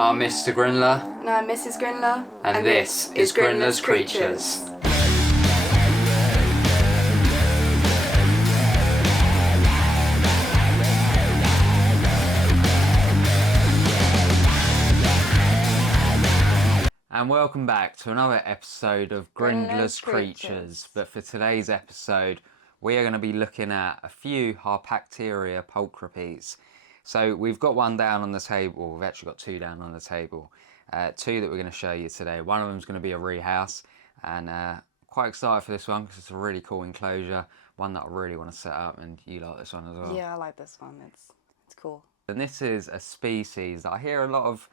I'm Mr. Grinler. And I'm Mrs. Grinler. And this is Grinler's Creatures. And welcome back to another episode of Grinler's Creatures. But for today's episode, we are going to be looking at a few Harpactira pulchripes. So we've got one down on the table. We've actually got two down on the table. Two that we're going to show you today. One of them is going to be a rehouse, and quite excited for this one because it's a really cool enclosure. One that I really want to set up, and you like this one as well. Yeah, I like this one. It's cool. And this is a species that I hear a lot of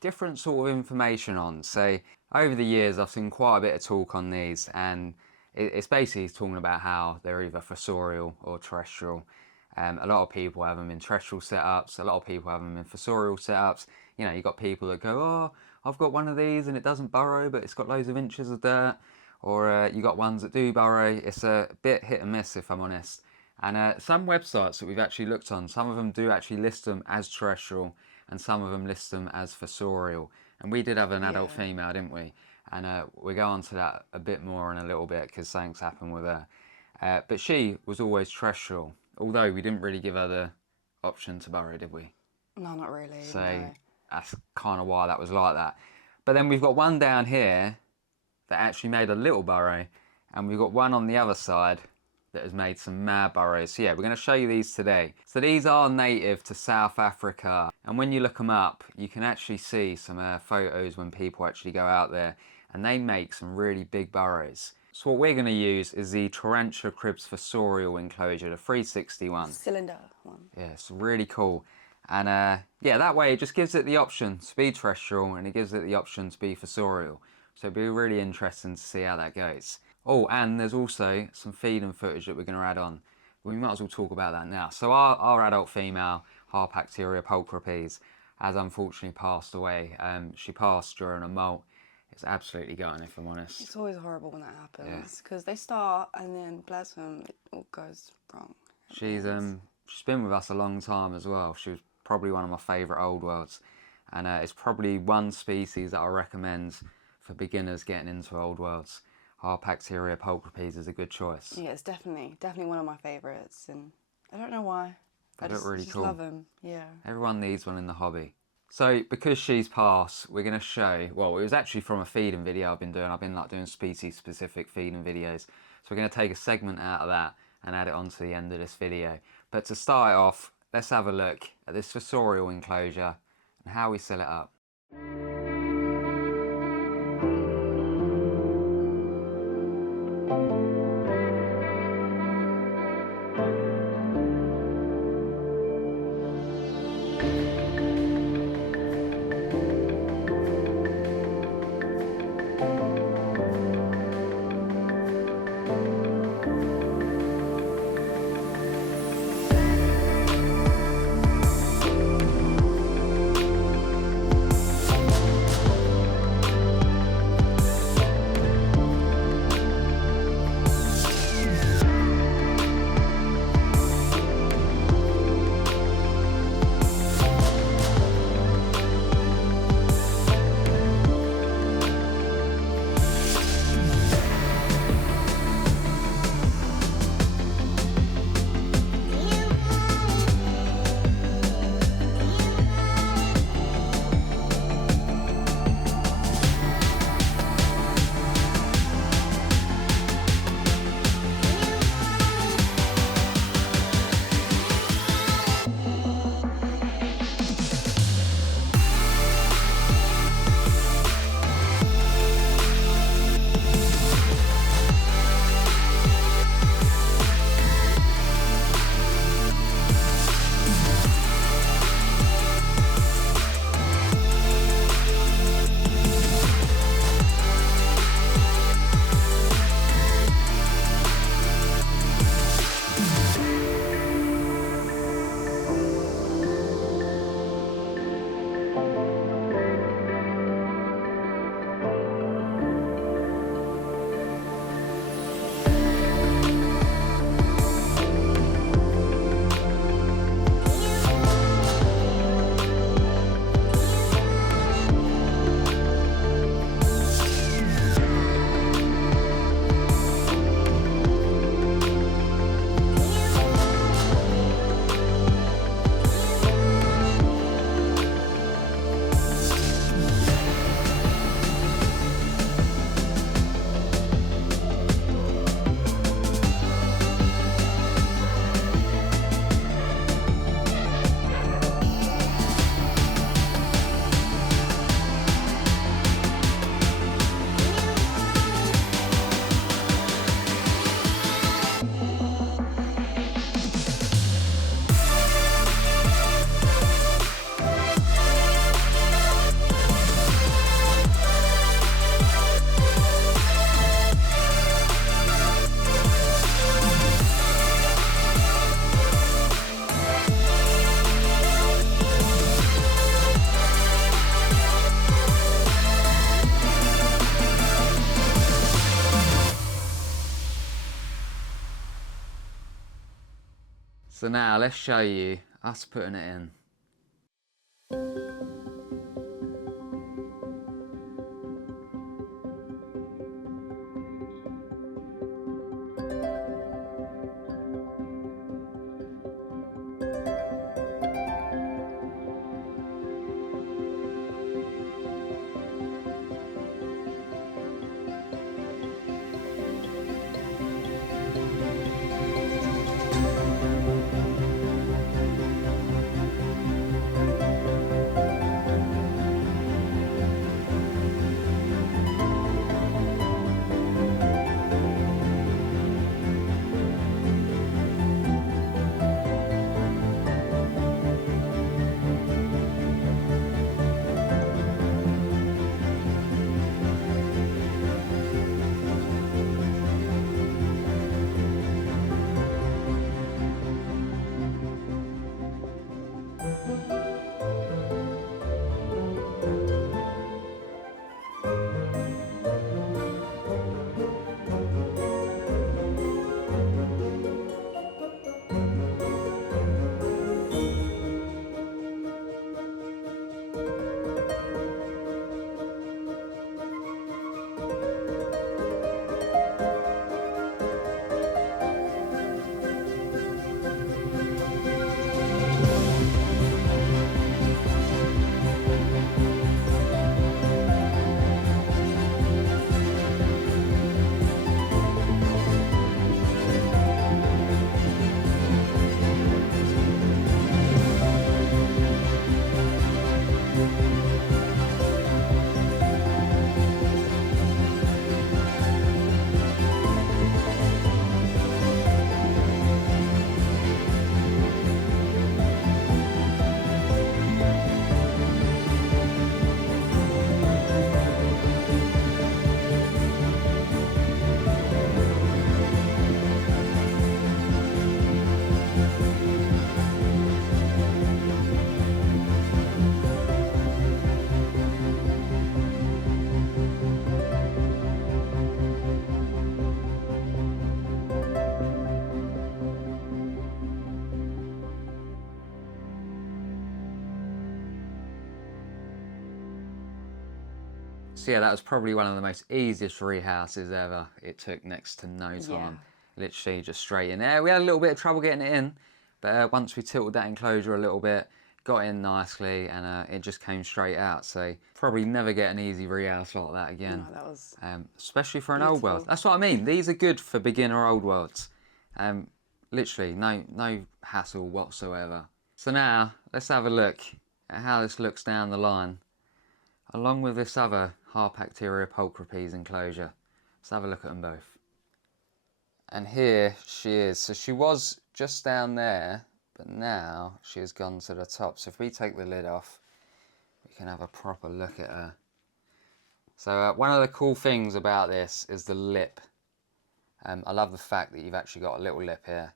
different sort of information on. So over the years I've seen quite a bit of talk on these, and it's basically talking about how they're either fossorial or terrestrial. A lot of people have them in terrestrial setups, a lot of people have them in fossorial setups. You know, you've got people that go, oh, I've got one of these and it doesn't burrow but it's got loads of inches of dirt. Or you got ones that do burrow. It's a bit hit and miss, if I'm honest. And some websites that we've actually looked on, some of them do actually list them as terrestrial and some of them list them as fossorial. And we did have an adult female, didn't we? And we'll go on to that a bit more in a little bit because something's happened with her. But she was always terrestrial, although we didn't really give her the option to burrow, did we? No, not really. So no. That's kind of why that was like that. But then we've got one down here that actually made a little burrow, and we've got one on the other side that has made some mad burrows. So yeah, we're going to show you these today. So these are native to South Africa, and when you look them up, you can actually see some photos when people actually go out there, and they make some really big burrows. So what we're going to use is the Tarantula Fossorial Enclosure, the 361. Cylinder one. Yeah, it's really cool. And yeah, that way it just gives it the option to be terrestrial and it gives it the option to be fossorial. So it'll be really interesting to see how that goes. Oh, and there's also some feeding footage that we're going to add on. We might as well talk about that now. So our adult female, Harpactira pulchripes, has unfortunately passed away. She passed during a molt. It's absolutely gutting, if I'm honest. It's always horrible when that happens because they start and then, bless them, it all goes wrong. She's been with us a long time as well. She was probably one of my favourite old worlds, and it's probably one species that I recommend for beginners getting into old worlds. Harpactira pulchripes is a good choice. Yeah, it's definitely one of my favourites, and I don't know why. They look really cool. Love them. Yeah. Everyone needs one in the hobby. So because she's passed, we're going to show, well, it was actually from a feeding video I've been doing. I've been like doing species specific feeding videos. So we're going to take a segment out of that and add it on to the end of this video. But to start off, let's have a look at this fossorial enclosure and how we set it up. So now let's show you us putting it in. So yeah, that was probably one of the most easiest rehouses ever. It took next to no time. Literally just straight in there. We had a little bit of trouble getting it in, but once we tilted that enclosure a little bit, got in nicely, and it just came straight out. So probably never get an easy rehouse like that again. No, that was especially for an beautiful. old world. That's what I mean. These are good for beginner old worlds. Literally no hassle whatsoever. So now let's have a look at how this looks down the line, along with this other Harpactira pulchripes enclosure. Let's have a look at them both. And here she is. So she was just down there, but now she has gone to the top. So if we take the lid off, we can have a proper look at her. So one of the cool things about this is the lip. I love the fact that you've actually got a little lip here.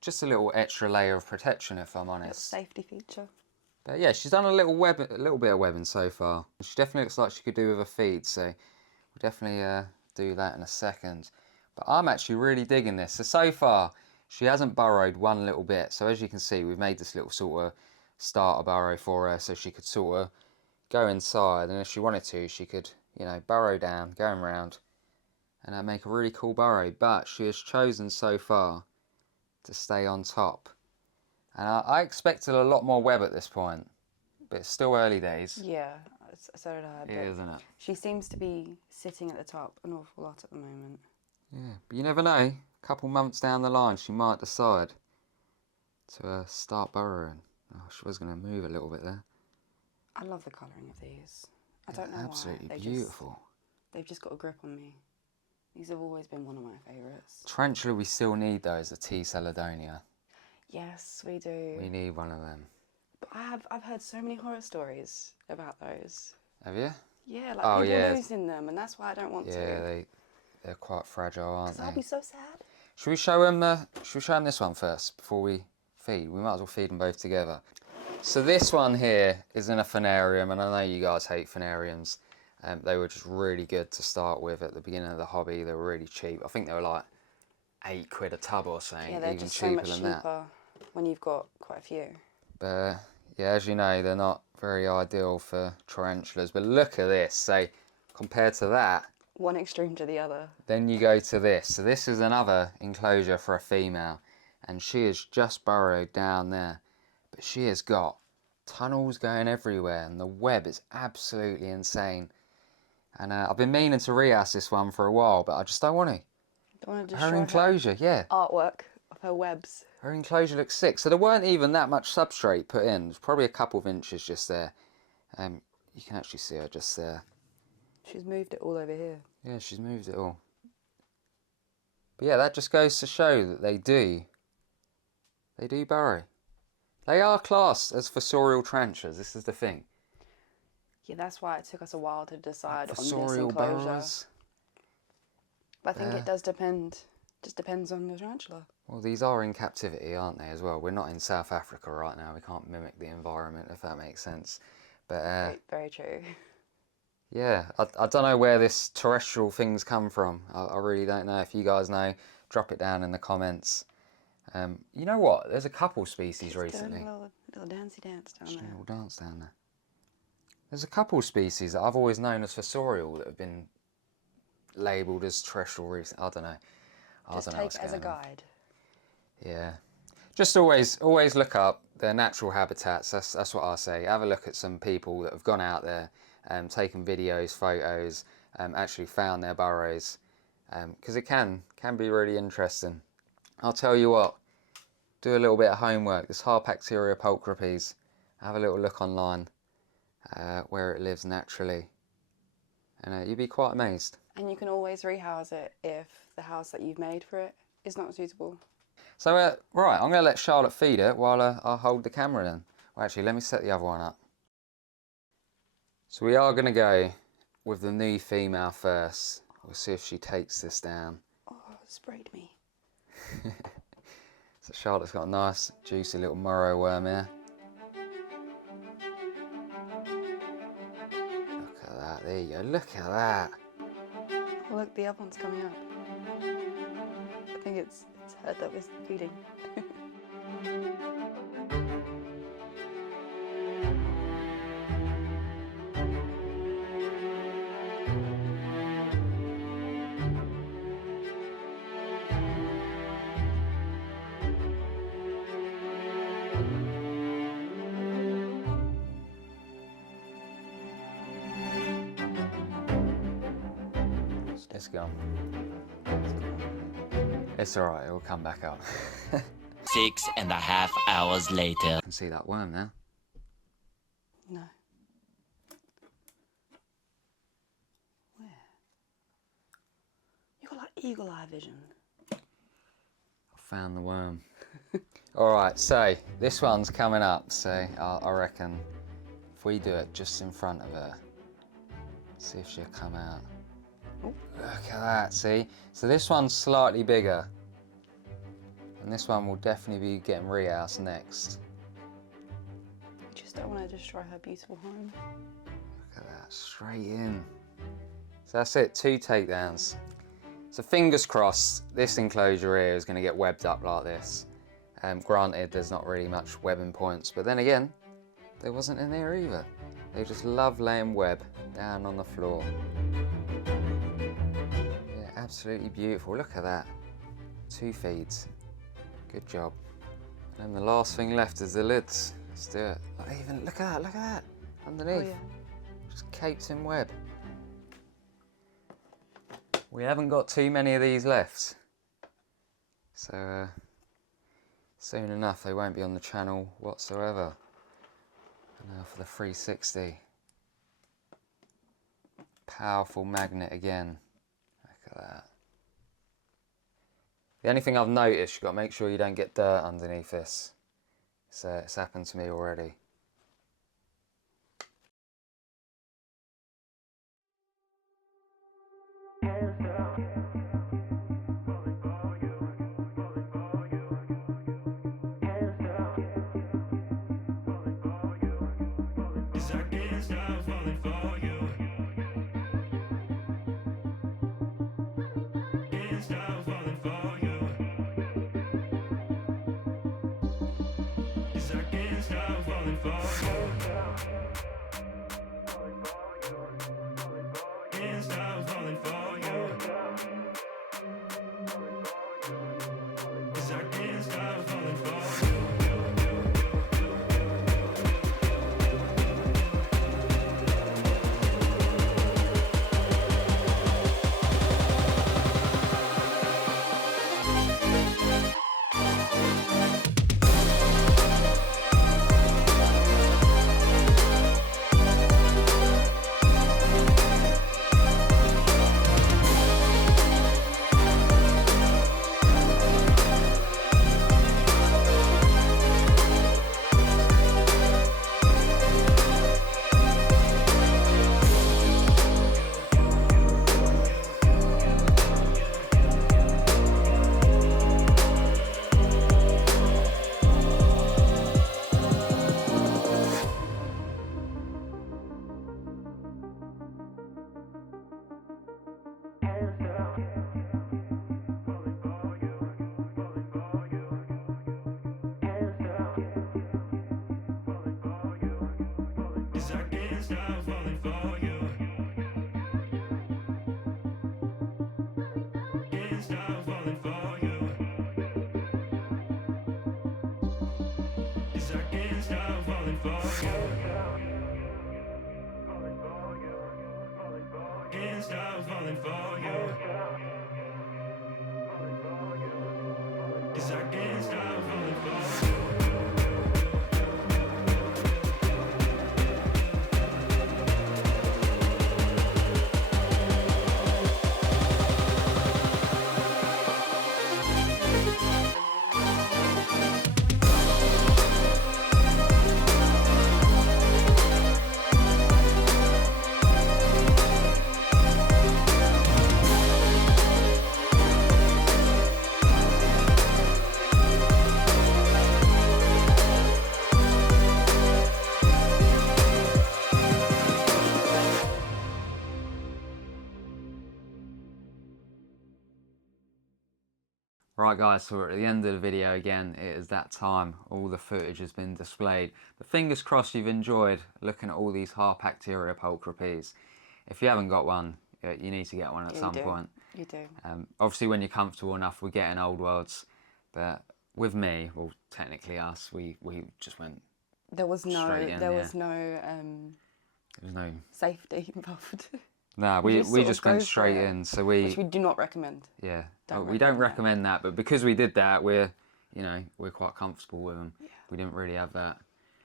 Just a little extra layer of protection, if I'm honest. Safety feature. But yeah, she's done a little bit of webbing so far. She definitely looks like she could do with a feed, so we'll definitely do that in a second. But I'm actually really digging this. So far, she hasn't burrowed one little bit. So as you can see, we've made this little sort of starter burrow for her, so she could sort of go inside, and if she wanted to, she could, you know, burrow down, going round, and make a really cool burrow. But she has chosen so far to stay on top. And I expected a lot more web at this point, but it's still early days. Yeah, so did I. It is, isn't it? She seems to be sitting at the top an awful lot at the moment. Yeah, but you never know. A couple months down the line, she might decide to start burrowing. Oh, she was going to move a little bit there. I love the colouring of these. I don't know Absolutely why. beautiful. They've just got a grip on me. These have always been one of my favourites. Tarantula we still need though is the T. Celadonia. Yes, we do. We need one of them. But I've heard so many horror stories about those. Have you? Yeah, like people losing them, and that's why I don't want to. Yeah, they're quite fragile, aren't they? I'll be so sad. Should we show him this one first before we feed? We might as well feed them both together. So this one here is in a phanarium, and I know you guys hate phanariums. They were just really good to start with at the beginning of the hobby. They were really cheap. I think they were like £8 a tub or something, Yeah, they're even just so cheaper much than cheaper that. when you've got quite a few. But yeah, as you know, they're not very ideal for tarantulas. But look at this. So compared to that, One extreme to the other. then you go to this. So this is another enclosure for a female, and she has just burrowed down there, but she has got tunnels going everywhere, and the web is absolutely insane. And I've been meaning to rehouse this one for a while, but I just don't want to. Don't want to Her destroy enclosure, yeah. artwork of her webs. Her enclosure looks sick. So there weren't even that much substrate put in. There's probably a couple of inches just there. You can actually see her just there. She's moved it all over here. Yeah, she's moved it all. But yeah, that just goes to show that they do burrow. They are classed as fossorial tarantulas. This is the thing. Yeah, that's why it took us a while to decide on this Fossorial enclosure. burrowers. But I think it does depend. Just depends on the tarantula. Well, these are in captivity, aren't they, as well? We're not in South Africa right now. We can't mimic the environment, if that makes sense. But Very, very true. yeah, I don't know where this terrestrial thing's come from. I really don't know. If you guys know, drop it down in the comments. You know what? There's a couple species She's recently. doing a little dancey dance down Just a there. little dance down there. There's a couple species that I've always known as fossorial that have been labelled as terrestrial recently. I don't know. Just take it as a guide. Yeah. Just always look up their natural habitats. That's what I say. Have a look at some people that have gone out there, taken videos, photos, actually found their burrows, because it can be really interesting. I'll tell you what. Do a little bit of homework. This Harpactira pulchripes. Have a little look online where it lives naturally, and you'd be quite amazed. And you can always rehouse it if the house that you've made for it is not suitable. So, right, I'm going to let Charlotte feed it while I hold the camera then. Well, actually, let me set the other one up. So we are going to go with the new female first. We'll see if she takes this down. Oh, it sprayed me. So Charlotte's got a nice, juicy little morrow worm here. Look at that, there you go, look at that. Oh, look, the other one's coming up. I think it's her that was feeding. It's gone. It's alright, it'll come back up. 6.5 hours later. I can see that worm now. No. Where? You got like eagle eye vision. I found the worm. Alright, so this one's coming up, so I reckon if we do it just in front of her, see if she'll come out. Oh. Look at that, see? So this one's slightly bigger. And this one will definitely be getting rehoused next. We just don't want to destroy her beautiful home. Look at that, straight in. So that's it, 2 takedowns. So fingers crossed, this enclosure here is going to get webbed up like this. Granted, there's not really much webbing points, but then again, there wasn't in there either. They just love laying web down on the floor. Yeah, absolutely beautiful. Look at that. 2 feeds. Good job. And then the last thing left is the lids. Let's do it. Look at that. Underneath. Oh, yeah. Just caped in web. We haven't got too many of these left. So soon enough they won't be on the channel whatsoever. And now for the 360. Powerful magnet again. Look at that. The only thing I've noticed, you've got to make sure you don't get dirt underneath this. It's happened to me already. can't stop falling for you. Yes, I can't stop falling for you. Can't stop falling for you. Yes, I can't stop falling for you. Right guys, so we're at the end of the video again. It is that time. All the footage has been displayed. But fingers crossed you've enjoyed looking at all these Harpactira pulchripes. If you haven't got one, you need to get one at some point. You do. Obviously when you're comfortable enough, we're getting old worlds. But with me, well technically us, we just went There was no straight in, there yeah. was no There was no... safety involved. Nah, we just went straight in. So which we do not recommend. Yeah, Don't we don't recommend recommend that, but because we did that, we're quite comfortable with them. Yeah. We didn't really have that.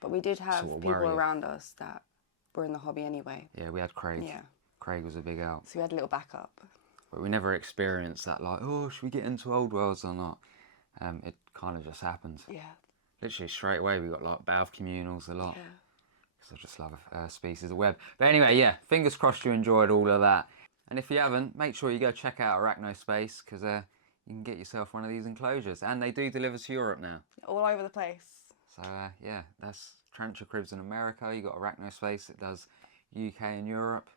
But we did have sort of people worry. around us that were in the hobby anyway. Yeah, we had Craig. Yeah. Craig was a big help. So we had a little backup. But we never experienced that, like, oh, should we get into old worlds or not? It kind of just happened. Yeah. Literally straight away, we got like Bath communals a lot. Yeah. Because I just love species of web. But anyway, yeah, fingers crossed you enjoyed all of that. And if you haven't, make sure you go check out Arachnospace, because you can get yourself one of these enclosures. And they do deliver to Europe now. All over the place. So yeah, that's tarantula cribs in America. You got Arachnospace, it does UK and Europe.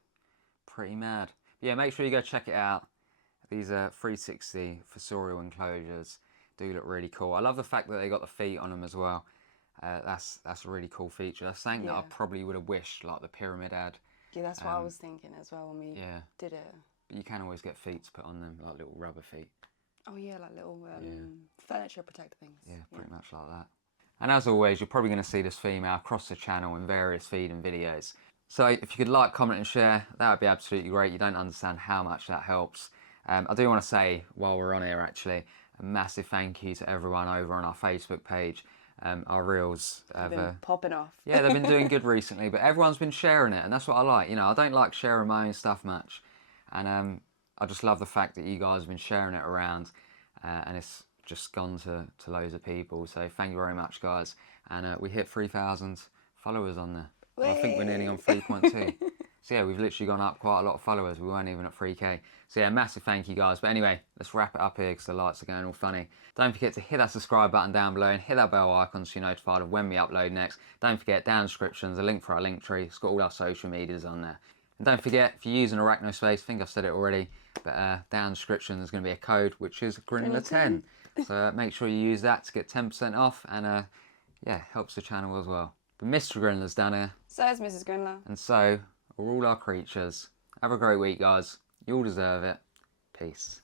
Pretty mad. But yeah, make sure you go check it out. These are 360 Fossorial Enclosures. Do look really cool. I love the fact that they got the feet on them as well. That's a really cool feature. That's something that I probably would have wished like the pyramid had. Yeah, that's what I was thinking as well when we did it. But you can always get feet to put on them, like little rubber feet. Oh yeah, like little furniture protector things. Yeah, pretty much like that. And as always, you're probably going to see this female across the channel in various feeding videos. So if you could like, comment and share, that would be absolutely great. You don't understand how much that helps. I do want to say, while we're on here actually, a massive thank you to everyone over on our Facebook page. Our reels have been popping off. Yeah, they've been doing good recently, but everyone's been sharing it, and that's what I like. You know, I don't like sharing my own stuff much, and I just love the fact that you guys have been sharing it around, and it's just gone to loads of people. So thank you very much, guys. And we hit 3,000 followers on there. I think we're nearly on 3.2. So yeah, we've literally gone up quite a lot of followers. We weren't even at 3K. So yeah, massive thank you guys. But anyway, let's wrap it up here because the lights are going all funny. Don't forget to hit that subscribe button down below and hit that bell icon so you're notified of when we upload next. Don't forget, down in the descriptions, a link for our link tree. It's got all our social medias on there. And don't forget, if you're using Arachnospace, I think I've said it already, but down in the description there's going to be a code which is Grinla10. So make sure you use that to get 10% off, and yeah, helps the channel as well. But Mr. Grinla's down here. So is Mrs. Grinla. And so are all our creatures. Have a great week, guys. You all deserve it. Peace.